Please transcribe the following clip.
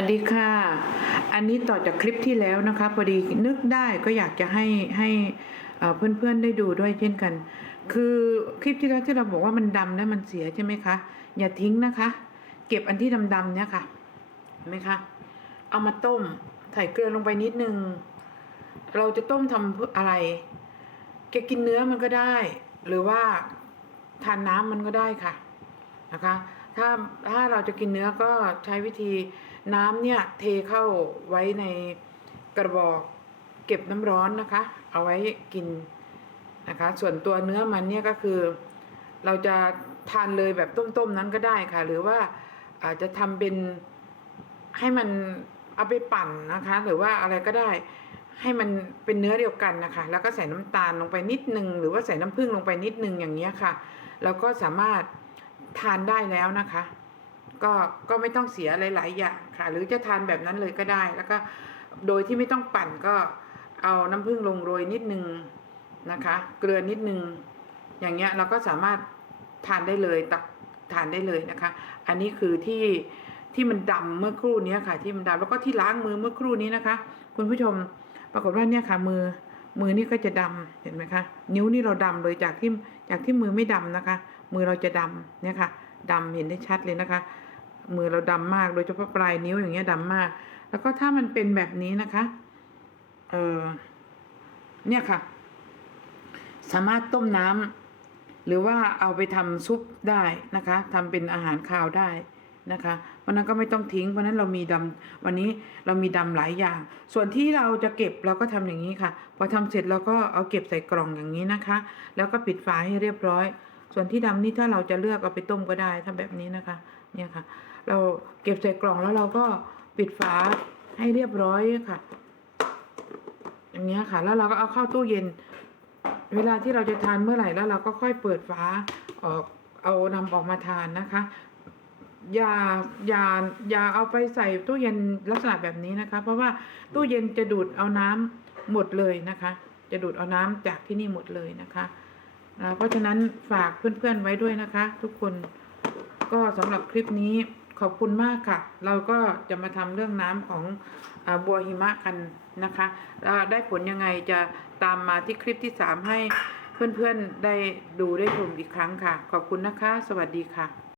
วัสดีค่ะ อันนี้ต่อจากคลิปที่แล้วนะคะพอดีนึกได้ก็อยากจะให้ให้เอ่อเพื่อนๆได้ดูด้วยเช่นกัน คือคลิปที่แล้วที่เราบอกว่ามันดำแล้วมันเสียใช่ไหมคะอย่าทิ้งนะคะ เก็บอันที่ดำๆเนี่ยค่ะเห็นไหมคะเอามาต้มใส่เกลือลงไปนิดนึงเราจะต้มทำเพื่ออะไรแกกินเนื้อมันก็ได้ หรือว่าทานน้ำมันก็ได้ค่ะนะคะถ้าถ้าเราจะกินเนื้อก็ใช้วิธี น้ำเนี่ยเทเข้าไว้ในกระบอกเก็บน้ำร้อนนะคะ เอาไว้กินนะคะ ส่วนตัวเนื้อมันเนี่ยก็คือ เราจะทานเลยแบบต้มๆนั้นก็ได้ค่ะ หรือว่าอาจจะทำเป็นให้มันเอาไปปั่นนะคะ หรือว่าอะไรก็ได้ให้มันเป็นเนื้อเดียวกันนะคะ แล้วก็ใส่น้ำตาลลงไปนิดนึง หรือว่าใส่น้ำผึ้งลงไปนิดนึงอย่างเงี้ยค่ะ แล้วก็สามารถทานได้แล้วนะคะ ก็ก็ไม่ต้องเสียหลาย ๆ อย่างค่ะ หรือจะทานแบบนั้นเลยก็ได้ แล้วก็โดยที่ไม่ต้องปั่นก็เอาน้ำผึ้งลงโรยนิดนึงนะคะ เกลือนิดนึง อย่างเงี้ยเราก็สามารถทานได้เลยตักทานได้เลยนะคะ อันนี้คือที่ที่มันดำเมื่อครู่นี้ค่ะ ที่มันดำแล้วก็ที่ล้างมือเมื่อครู่นี้นะคะ คุณผู้ชมปรากฏว่าเนี่ยค่ะมือมือนี่ก็จะดำเห็นไหมคะ นิ้วนี่เราดำเลยจากที่จากที่มือไม่ดำนะคะ มือเราจะดำเนี่ยค่ะดำเห็นได้ชัดเลยนะคะ มือเราดำมาก โดยเฉพาะปลายนิ้วอย่างเงี้ยดำมาก แล้วก็ถ้ามันเป็นแบบนี้นะคะ เออเนี่ยค่ะ สามารถต้มน้ำหรือว่าเอาไปทำซุปได้นะคะทำเป็นอาหารคาวได้นะคะเพราะนั้นก็ไม่ต้องทิ้งเพราะนั้นเรามีดำวันนี้เรามีดำหลายอย่าง ส่วนที่เราจะเก็บเราก็ทำอย่างนี้ค่ะ พอทำเสร็จเราก็เอาเก็บใส่กล่องอย่างนี้นะคะ แล้วก็ปิดฝาให้เรียบร้อย ส่วนที่ดำนี่ถ้าเราจะเลือกเอาไปต้มก็ได้ถ้าแบบนี้นะคะ เนี่ยค่ะ เราเก็บใส่กล่องแล้วเราก็ปิดฝาให้เรียบร้อยค่ะ อย่างเงี้ยค่ะ แล้วเราก็เอาเข้าตู้เย็น เวลาที่เราจะทานเมื่อไหร่แล้วเราก็ค่อยเปิดฝาออกเอานำออกมาทานนะคะ อย่าอย่าอย่าเอาไปใส่ตู้เย็นลักษณะแบบนี้นะคะ เพราะว่าตู้เย็นจะดูดเอาน้ำหมดเลยนะคะ จะดูดเอาน้ำจากที่นี่หมดเลยนะคะ เพราะฉะนั้นฝากเพื่อนๆไว้ด้วยนะคะ ทุกคนก็สำหรับคลิปนี้ขอบคุณมากค่ะ เราก็จะมาทำเรื่องน้ำของอบัวหิมะกันนะคะ ได้ผลยังไงจะตามมาที่คลิปที่สามให้เพื่อนๆได้ดูได้ชมอีกครั้งค่ะ ขอบคุณนะคะ สวัสดีค่ะ